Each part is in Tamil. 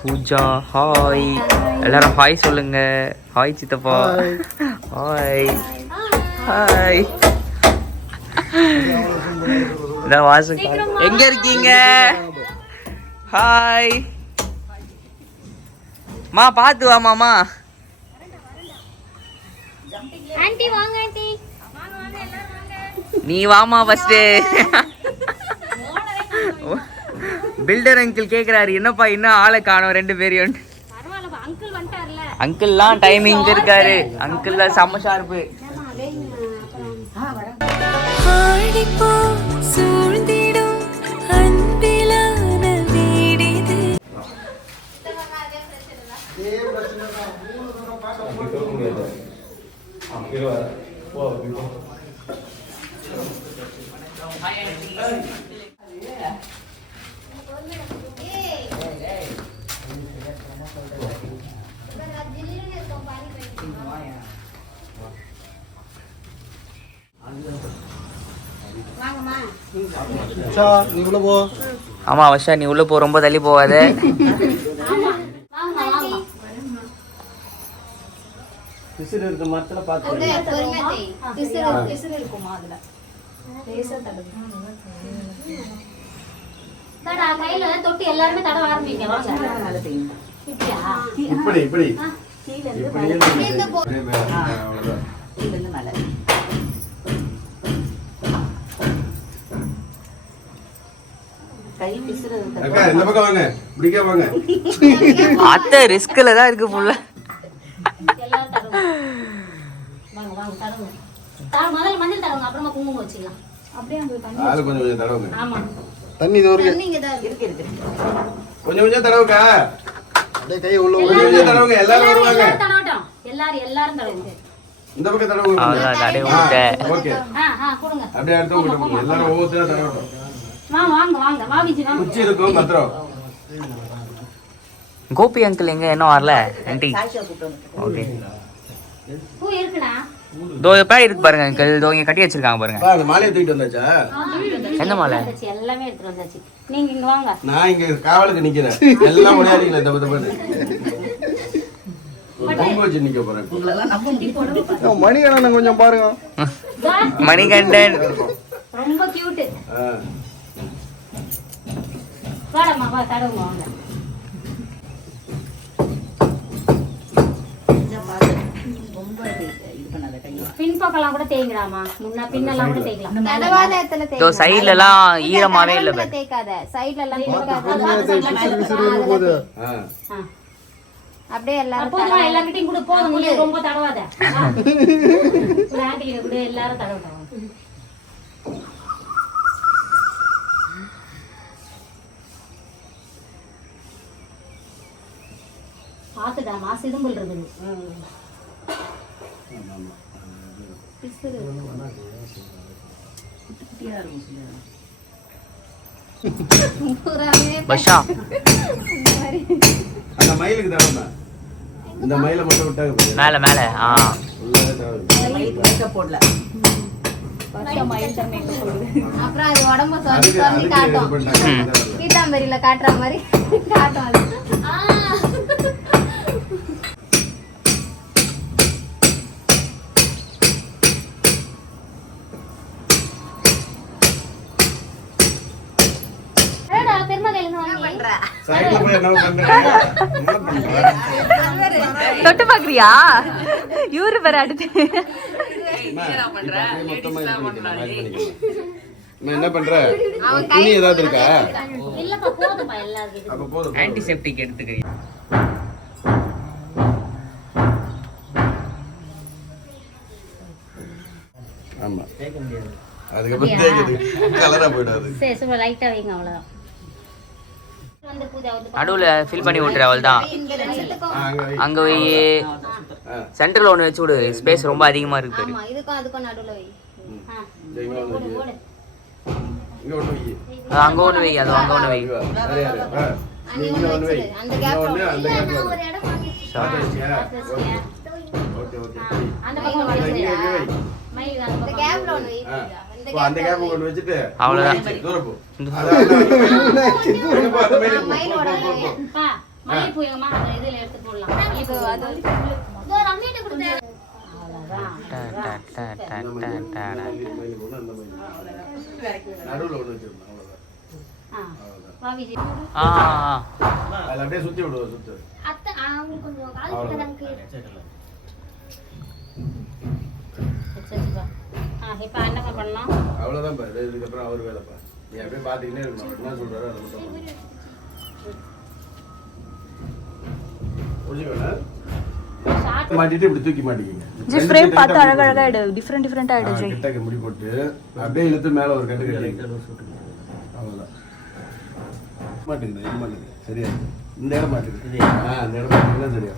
பூஜா ஹாய். எல்லாரும் ஹாய் சொல்லுங்க. ஹாய் சித்தப்பா. ஹாய். ஹாய். வாசு எங்க இருக்கீங்க? ஹாய். மா பார்த்து வா மாமா. ஆன்ட்டி வாங்க ஆன்ட்டி நீ வாமா ஃபர்ஸ்ட் பில்டர் அங்கிள் கேக்குறாரு. என்னப்பா இன்னும் ஆளை காணோம் ரெண்டு பேரையும். அங்கிள் அங்கிள்லாம் டைமிங் இருக்காரு. அங்கிள்லாம் செம்ம ஷார்ப்பு ஆடிப்போ சூழ்ந்திடும் அன்பிலான வீடிது வாங்கம்மா அச்சா நீ உள்ள போ. ஆமா வஷா நீ உள்ள போ ரொம்ப தள்ளி போகாத. இருக்க மரத்துல. பிசுறு இருக்கு. கையில தொட்டு எல்லாருமே தடவ ஆரம்பிங்க வாங்க. இப்படி இப்படி. இப்படி அத்தை ரிஸ்க்ல தான் இருக்கு அந்த தண்ணி கொஞ்சம் கொஞ்சம் தடவுக்கா. அப்படியே உள்ள கொஞ்சம் கொஞ்சம் தடவுங்க. எல்லாரும் வருவாங்க. எல்லாரும் தடவட்டும் எல்லாரும் எல்லாரும் தடவுங்க இந்த பக்கம் தடவுங்க. அவ்வளவுதான் தடவி விட்டேன் ஓகே. ஆ ஆ கொடுங்க. அப்படியே அடுத்து எல்லாரும் ஒவ்வொருத்தரும் தடவட்டும் கோபி அங்கிள் எங்க? என்ன வரல ஆண்டி ஓகே இதோ எப்ப இருக்கு பாருங்க அங்கிள் இதோ இங்க கட்டி வச்சிருக்காங்க பாருங்க. அந்த மாலையை தூக்கிட்டு வந்தாச்சா? என்ன மாலை? எல்லாமே எடுத்துட்டு வந்தாச்சு. நீங்க இங்க வாங்க. நான் இங்க காவலுக்கு நிக்கிறேன். எல்லாம் முடியாதீங்களா நம்ப முடியும் மணிகண்டன் கொஞ்சம் பாருங்க. மணிகண்டன். ரொம்ப கியூட் வா தடவுங்க வாங்க கொஞ்சம் பார்த்து ரொம்ப இது இது பண்ணாத கையை பின்பக்கம்லாம் கூட தேய்ங்கடாமா முன்ன பின்னெல்லாம் கூட தேய்க்கலாம் தடவாத இடத்துல இதோ சைடுல எல்லாம் ஈரமாவே இல்ல தேய்க்காத. சைடுல எல்லாம் தேய்க்காத. அப்படியே எல்லாரும் போதுமா எல்லார்கிட்டயும் கூட போதும் ரொம்ப தடவாத. கூட எல்லாரும் தடவட்டும் பாத்துடாமா சிதும்பல் இருக்குது அந்த மயிலுக்கு இந்த மயிலை மட்டும் விட்டாங்க. மேல மேல. ஆ. போடல. அப்புறம் அது உடம்ப சொல்லி சொல்லி காட்டும். பீட்டாம்பரியில காட்டுற மாதிரி காட்டும் அது. தொட்டு பாக்குறியா? இவரு வேற அடுத்து. நான் என்ன பண்ற? துணி ஏதாவது இருக்கா? அப்ப போதும் ஆன்டிசெப்டிக் எடுத்துக்கிறீங்க அதுக்கப்புறம் தேய்க்குது கலரா போயிடாது சரி சும்மா லைட்டா வைங்க அவ்வளவுதான். வந்து பூஜை வந்து நடுவுல ஃபில் பண்ணி விட்டுற அவள் தான் அங்க போய். சென்டர்ல ஒண்ணு வச்சு விடு. ஸ்பேஸ் ரொம்ப அதிகமா இருக்கு பாரு. அங்க ஒண்ணு வை அது அங்க ஒண்ணு வை. அந்த கேப்ல ஒண்ணு வை. அந்த கேப் கொண்டு வச்சுட்டு அவ்வளவுதான். தூரம் போ. நடுவுல ஒண்ணு வச்சிருந்தேன், அவ்வளவுதான். ஆ, அவ்வளவுதான். வா விஜய். ஆ ஆ, ஆ. அதுல அப்படியே சுத்தி விடுவோம், சுத்து. அத்தை இப்ப என்னம்மா பண்ணணும் அவ்வளவுதான் பாரு. இதுக்கப்புறம் அவர் வேலை பாரு. நீ அப்படியே பாத்துக்கிட்டே இருக்கணும். என்ன அதை மட்டும்? ஷார்ட். மாட்டிட்டு இப்படி தூக்கி மாட்டிக்கிங்க. ஜி ரெண்டு ஃப்ரேம் பார்த்து அழகழகா. எடு. டிஃப்ரெண்ட் டிஃப்ரெண்டா கிட்டக்க முடி போட்டு. அப்படியே இழுத்து மேல ஒரு கட்டு கட்டி அவ்வளவுதான். மாட்டுக்குது இது மாட்டுக்குது சரியா? இந்த இடம் மாட்டுக்குது ஆ இந்த இடம் சரியா?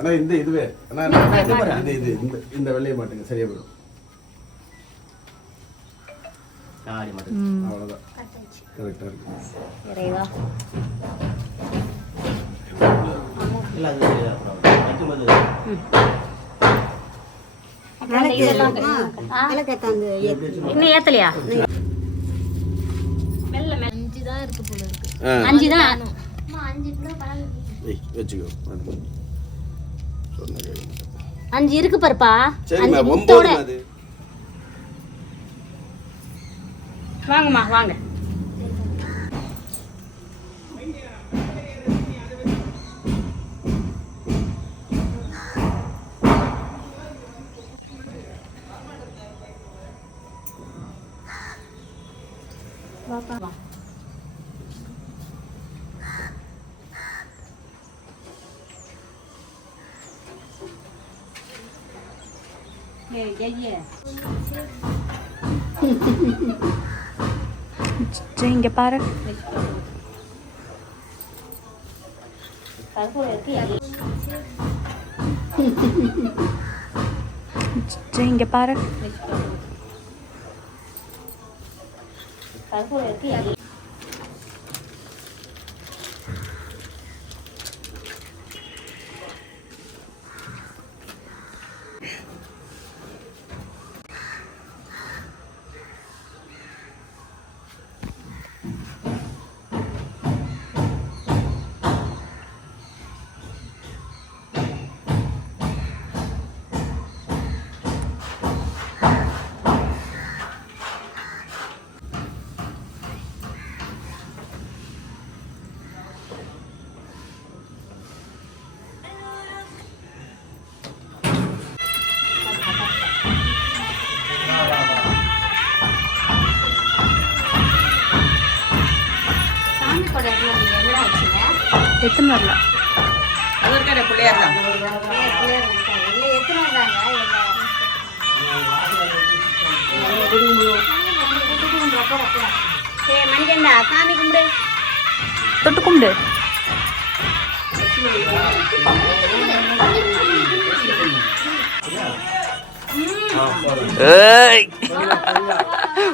ஆனா இந்த இதுவே. ஆனா இது இது இந்த இந்த வெள்ளையை மாட்டுங்க. சரியா போயிடும். அவ்வளவுதான். கரெக்டா இருக்கு. இறைவா. இன்னும் ஏத்தலையா? மெல்ல மெல்ல அஞ்சு தான் இருக்கு போல இருக்கு. அஞ்சு தான்? அம்மா அஞ்சு வச்சுக்கோ. இருக்கு பாருப்பா. அஞ்சு வாங்கம்மா வாங்க வா. ஏய், ஐயே. ஜி இங்க பாரு கற்பூரம் இருக்கு எண்ணெய். ஜி இங்க பாரு வந்தாங்க? இவங்க. ஏய், மணிகண்டா, சாமி கும்பிடு தொட்டு கும்பிடு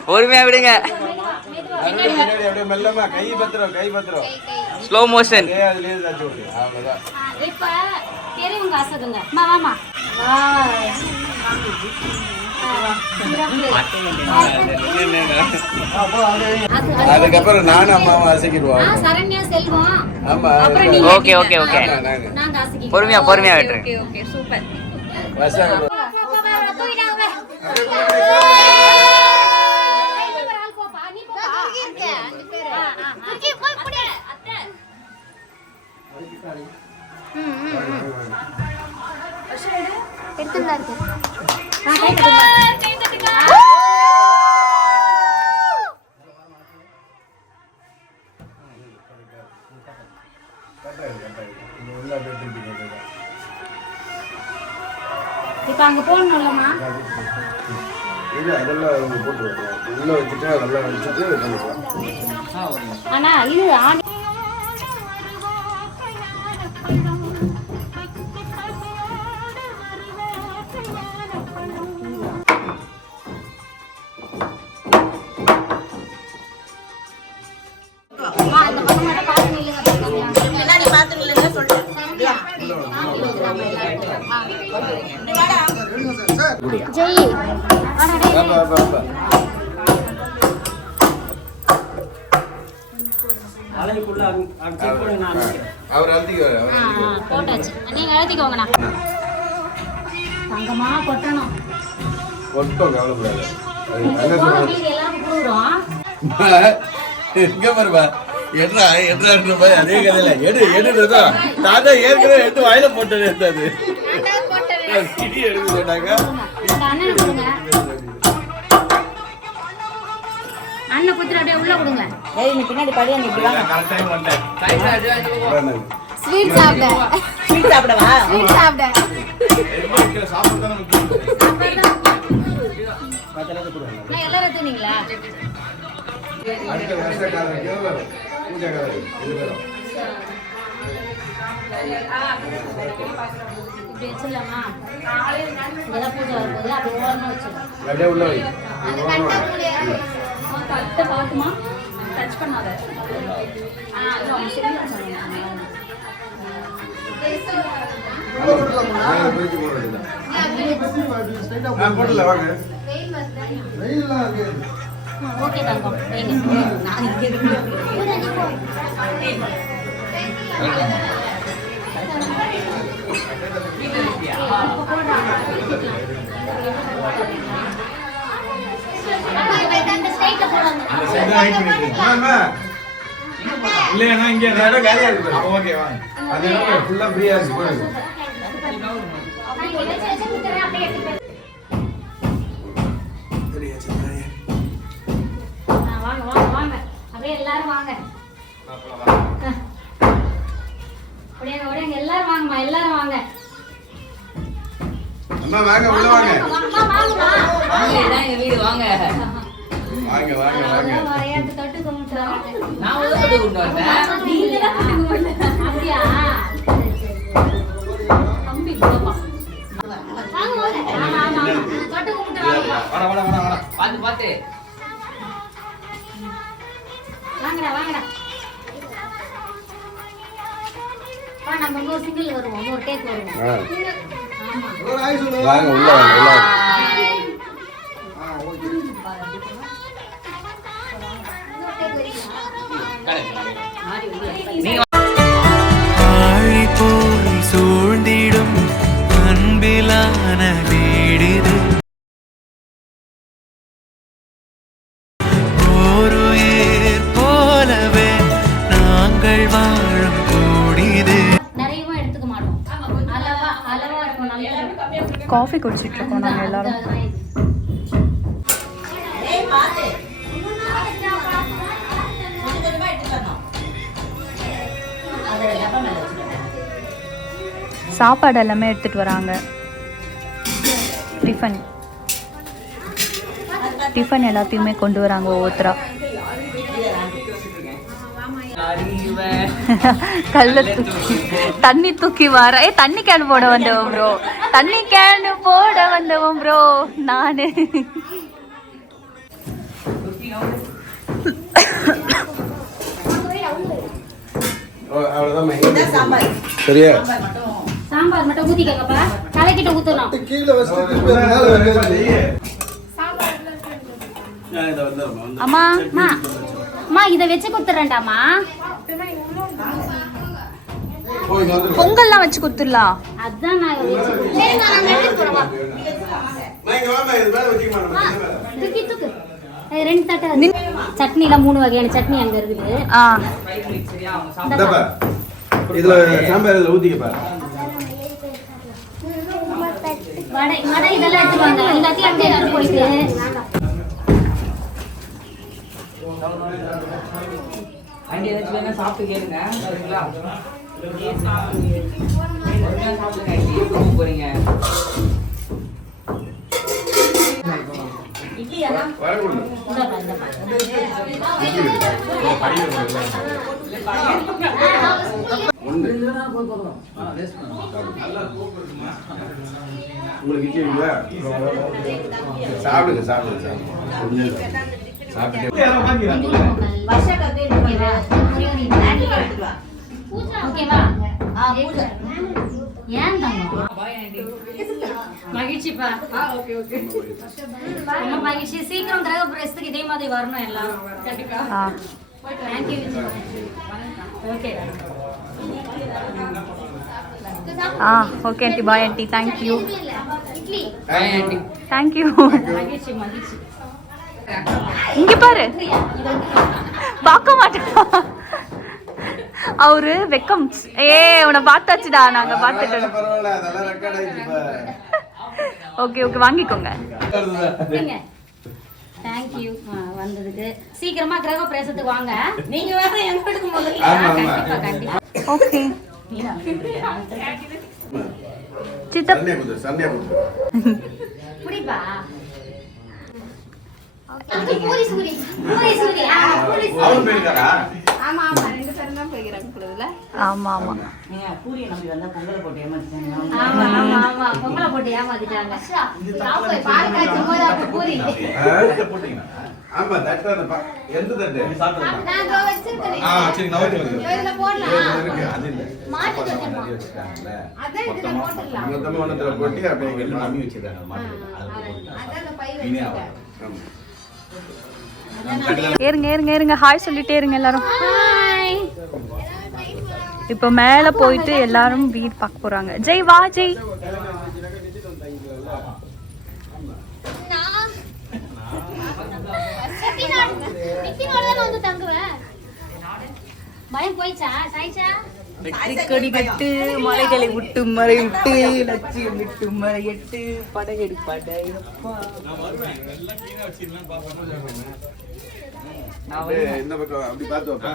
பொறுமையா விடுங்க அப்படியே மெல்லமா கை பத்திரம் கை பத்திரம் ஸ்லோ மோஷன் அதுலயே தாச்சு விடு அவ்வளவுதான். இப்ப பெரியவங்க அசதுங்க அம்மா வாமா அதுக்கப்புறம் நானும் அம்மாவும் அசைக்கிடுவோம் சரண்யா செல்வம். ஆமா அப்புறம் நீங்க ஓகே ஓகே ஓகே. பொறுமையா பொறுமையா விட்டுருங்க வசனம் திருப்பி கேட்டுதான். இப்ப அங்க போகணும்லம்மா இது அதெல்லாம் அவங்க போட்டுருவாங்க உள்ள வச்சுட்டு அதெல்லாம் வச்சுட்டு பண்ணிக்கலாம் ஆனா இது ஆண் அவர் அவர் அழுத்திக்குவாரு. போட்டாச்சு. நீங்க எழுதிக்கோங்கண்ணா தங்கமா கொட்டணும். ஒட்டும் கவலைப்படாத. எங்க பாருப்பா? என்ன என்ன பாரு அதே கதையில. எடு எடுன்றதோ நான் தான் ஏற்கனவே எடுத்து வாயில போட்டது எடுத்தது எடுக்க சொன்னாங்க அண்ணனை குத்துட்டு அப்படியே உள்ள கொடுங்க. ஏய் நீ பின்னாடி படி அங்க இப்படி வாங்க. ஸ்வீட் சாப்பிட. ஸ்வீட் சாப்பிடவா? ஸ்வீட் சாப்பிட. நான் எல்லாரும் தூணிங்களா அடுத்த வருஷக்காரருக்கு பூஜைக்காரருக்கு ரெண்டு பேரும் இப்படி வச்சிடலாமா? பூஜை வரும்போது அப்படி ஓரமா வச்சிடலாம். அப்படியே உள்ள வை. கரெக்டாக பார்க்குமா? டச் பண்ணாத. ஆ அது அவங்க ஓகே தங்கம். நான் இங்கே அந்த ஸ்ட்ரைட்ல போடாங்க ஆமா. இல்லையா இங்க இந்த இடம் காலியா இருக்கு. ஓகே வாங்க அந்த இடம் ஃபுல்லா ஃப்ரீயா இருக்கு. போடுங்க. வாங்க வாங்க வாங்க. அப்படியே எல்லாரும் வாங்க. அப்படியே அப்படியே எல்லாரும் வாங்கம்மா எல்லாரும் வாங்க. அம்மா வாங்க உள்ள வாங்க வாங்க. எங்க வீடு வாங்க. வாங்க வாங்க வாங்க. நான் உள்ள கொண்டு கொண்டு வந்தேன் நீங்க தான் தொட்டு கும்பிடல. அப்படியா? தம்பி, போப்பா. வாங்க, வாங்க. ஆமா, ஆமா. தொட்டு கும்பிட்டு வாங்கப்பா. வாடா வாடா வாடா வாடா பார்த்து பார்த்து வாங்கடா, வாங்கடா. வா, நம்ம இன்னொரு single வருவோம் இன்னொரு take வருவோம். ஆமா வாங்க உள்ள வாங்க உள்ள வாங்க ஆழி போல் சூழ்ந்திடும் அன்பிலான வீடிது. ஒரு ஏர் போலவே நாங்கள் வாழும் கூடிது. காஃபி குடிச்சிட்டு சாப்பாடு எல்லாமே எடுத்துட்டு வராங்க. டிஃபன். டிஃபன் எல்லாத்தையுமே கொண்டு வராங்க ஒவ்வொருத்தரா. அறிவ கல்ல தூக்கி தண்ணி தூக்கி வர. ஏ தண்ணி கேன் போட வந்தவன் ப்ரோ தண்ணி கேன் போட வந்தவன் ப்ரோ நானு. சரியா? சாம்பார் மட்டும் ஊத்திக்கப்பா தலைக்கிட்ட ஊத்தணும் வந்துடுறோம், வந்துடுறோம். அம்மா அம்மா. அம்மா இதை வச்சு குத்துறேன்டாமா. பொங்கல்லாம் வச்சு குத்துடலாம் அதான் நான் வச்சு. தூக்கி ரெண்டு தட்டை சட்னில மூணு வகையான சட்னி அங்க இருக்குது. இதுல சாம்பார் இதுல ஊத்திக்கப்பா வடை வடை இதெல்லாம் எடுத்துவாங்க எல்லாத்தையும் அப்படியே எடுத்து போயிட்டு. அங்கே ஏதாச்சும் வேணா சாப்பிட்டு கேளுங்க. சரிங்களா? சாப்பிடுங்க போறீங்க? உங்களுக்கு இட்லி இருக்குதா? சாப்பிடுங்க சாப்பிடுங்க சாப்பிடுங்க கொஞ்சம் ஓகேவா? ஆ பூஜை. ஏன் மகிழ்ச்சிப்பா ரொம்ப மகிழ்ச்சி. சீக்கிரம் கிரக பிரவேசத்துக்கு இதே மாதிரி வரணும் எல்லாரும். கண்டிப்பா. Thank you okay ah okay aunty bye aunty இங்க பாரு. பார்க்க மாட்டேன். அவரு வெக்கம். ஏ உன்னை பார்த்தாச்சுடா நாங்க பார்த்துட்டோம். பரவாயில்ல அதெல்லாம் ரெக்கார்ட் ஆயிடுச்சு ஓகே ஓகே வாங்கிக்கோங்க தேங்க்யூ வந்ததுக்கு. சீக்கிரமா கிரக பிரவேசத்துக்கு வாங்க. நீங்க வேற எங்க. கண்டிப்பா கண்டிப்பா. ஓகே. சித்தப் பூரி சூரி ஆமா அவரு போயிருக்காரா? ஆமா ஆமா. ரெண்டு பேரும் தான் போய்க்கிறாங்க பொழுதுல ஆமா ஆமா. பூரிய நம்பி வந்தா பொங்கலை போட்டு ஏமாத்திட்டாங்க. ஆமா ஆமா ஆமா. பொங்கலை போட்டு ஏமாத்திட்டாங்க. சாப்பிடு பால் காய்ச்சும் போது அப்ப பூரி ஆமா தட்டு அந்த பா- எந்த தட்டு? நான் இதோ வச்சிருக்கேன். ஆ சரி நான் ஓகே ஓகே. இதுல போடலாம். இருக்கு. அது இல்ல. மாட்டு இதுல மொத்தமா கொட்டி அப்படியே. நம்பி வச்சிருக்காங்க அந்த பை வச்சிருக்கேன். ஆமா. ஏறுங்க ஏறுங்க ஏறுங்க. ஹாய் சொல்லிட்டே இருங்க எல்லாரும். இப்போ மேல போயிட்டு எல்லாரும் வீடு பார்க்க போறாங்க. ஜெய் வா ஜெய். பயம் போயிச்சா சாய்ச்சா? கொடி கட்டு மலைகளை விட்டு மலை விட்டு லட்சியம் விட்டு அப்படியே வருவேன். இந்த பக்கம்? அப்படி பார்த்து வைப்பா.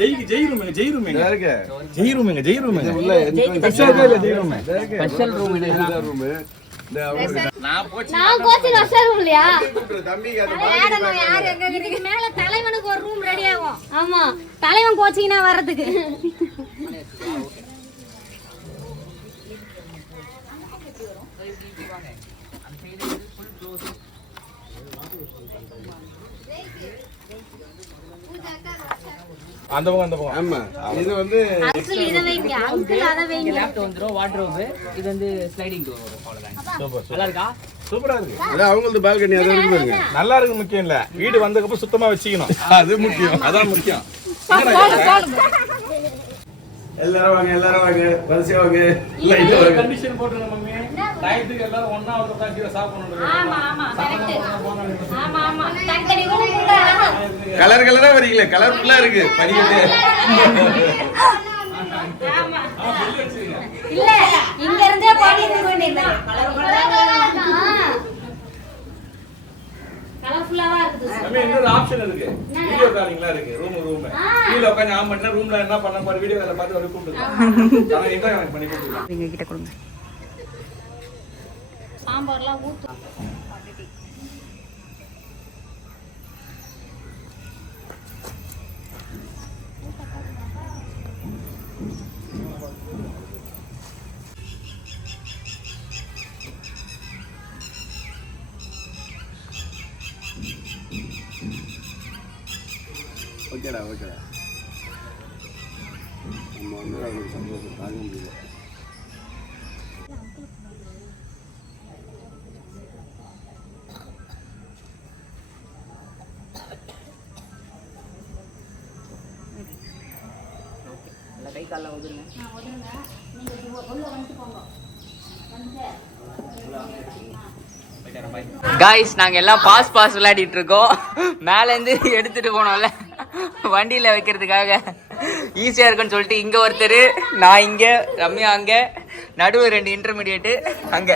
ஜெய் ஜெய் ரூமுங்க ஜெய் ரூமுங்க இதா இருக்கு. ஜெய் ரூமுங்க ஜெய் ரூமுங்க உள்ள entrance ஸ்பெஷல் இல்ல ஜெய் ரூம் இதா இருக்கு. Special room இது. இதுதான் room. இந்த அவரு நான் போச்சு நான் கோச்சிங் வசரும் இல்லையா கூப்பிட்டு தம்பிக்கு அந்த பாக்கெட் பாக்கெட் இதுக்கு மேல தலைவனுக்கு ஒரு ரூம் ரெடி ஆகும் ஆமா தலைவன் கோச்சிங்னா வர்றதுக்கு அந்த பக்கம் அந்த பக்கம். ஆமா. இது வந்து அங்கிள் இதை வைங்க. அங்கிள் அதை வைங்க. லேப்டாப் வந்துரும் வாட்ரோப் இது வந்து ஸ்லைடிங் டோர் வரும் அவ்வளவுதான் நல்லா இருக்கா? சூப்பரா இருக்கு. அதான் அவங்களது பால்கனி அது இருக்கு பாருங்க. நல்லா இருக்கு முக்கியம் இல்ல. வீடு வந்ததுக்கு சுத்தமா வச்சுக்கணும். அது முக்கியம் அதான் முக்கியம். எல்லாரும் வாங்க எல்லாரும் வாங்க. வரிசையா வாங்க. லைட்டா வாங்க கண்டிஷன் போட்டுருங்க மம்மி. டயத்துக்கு எல்லாரும் ஒண்ணா வந்து உட்காந்து சாப்பிடணும் ஆமா ஆமா கரெக்ட் ஆமா ஆமா. தனித்தனி ரூம் கூட கலர் கலரா வரீங்களே கலர்ஃபுல்லா இருக்கு படிக்கட்டு. இல்ல இங்க இருந்தே பாடி வேண்டியது கலர்ஃபுல்லா தான் இருக்குது மம்மி இன்னொரு ஆப்ஷன் இருக்கு. வீடியோ காலிங்லாம் இருக்கு. ரூம் ரூம் கீழ உட்காந்து ஆன் பண்ணா ரூம்ல என்ன பண்ண பாரு வீடியோ கால பார்த்து வர கூப்பிடுங்க நான் எனக்கு பண்ணி கொடுத்துருக்கேன் நீங்க கிட்ட கொடுங்க. சாம்பார்லாம் ஊத்து. ஓகேடா ஓகேடா. நம்ம வந்து அவங்களுக்கு சந்தோஷம் தாங்க முடியல. காலில் வந்துருங்க காய்ஸ் நாங்க எல்லாம் பாஸ் பாஸ் விளையாடிட்டு இருக்கோம். மேல இருந்து எடுத்துட்டு போனோம்ல. வண்டியில வைக்கிறதுக்காக. ஈஸியா இருக்குன்னு சொல்லிட்டு இங்க ஒருத்தர் நான் இங்க ரம்யா அங்க நடுவு ரெண்டு இன்டர்மீடியேட் அங்க.